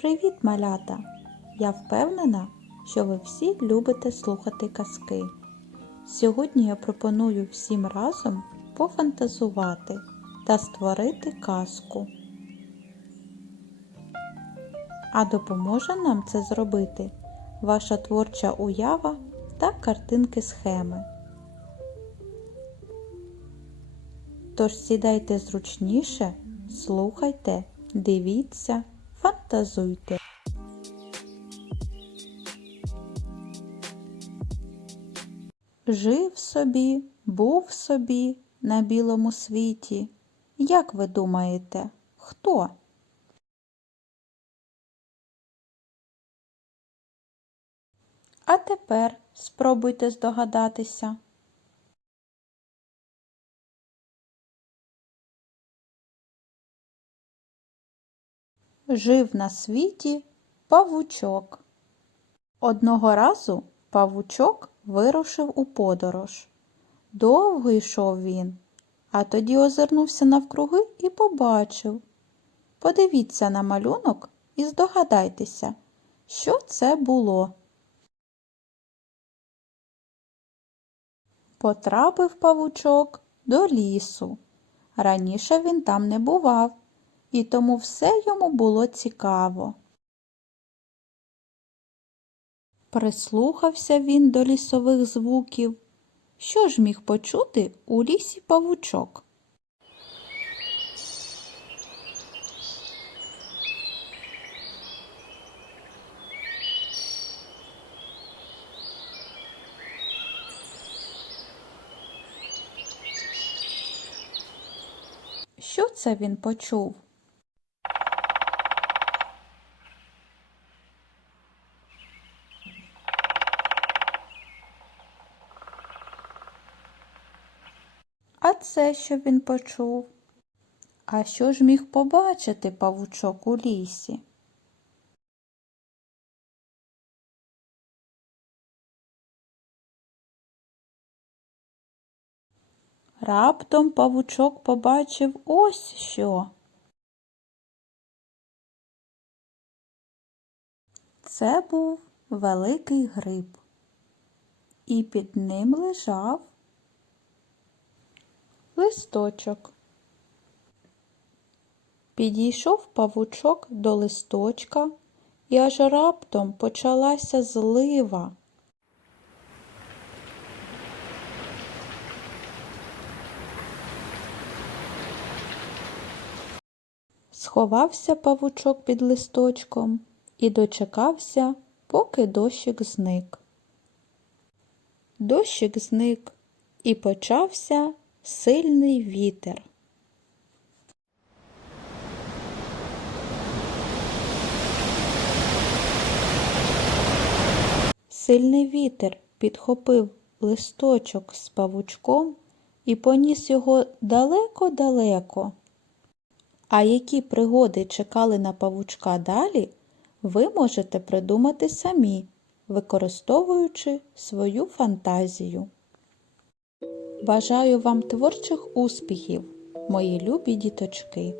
Привіт, малята! Я впевнена, що ви всі любите слухати казки. Сьогодні я пропоную всім разом пофантазувати та створити казку. А допоможе нам це зробити ваша творча уява та картинки схеми. Тож сідайте зручніше, слухайте, дивіться, фантазуйте. Жив собі, був собі на білому світі. Як ви думаєте, хто? А тепер спробуйте здогадатися. Жив на світі павучок. Одного разу павучок вирушив у подорож. Довго йшов він, а тоді озирнувся навкруги і побачив. Подивіться на малюнок і здогадайтеся, що це було. Потрапив павучок до лісу. Раніше він там не бував, і тому все йому було цікаво. Прислухався він до лісових звуків. Що ж міг почути у лісі павучок? Що це він почув? А це що він почув? А що ж міг побачити павучок у лісі? Раптом павучок побачив ось що. Це був великий гриб, і під ним лежав листочок. Підійшов павучок до листочка, і аж раптом почалася злива. Сховався павучок під листочком і дочекався, поки дощик зник. Дощик зник, і почався сильний вітер. Сильний вітер підхопив листочок з павучком і поніс його далеко-далеко. А які пригоди чекали на павучка далі, ви можете придумати самі, використовуючи свою фантазію. Бажаю вам творчих успіхів, мої любі діточки!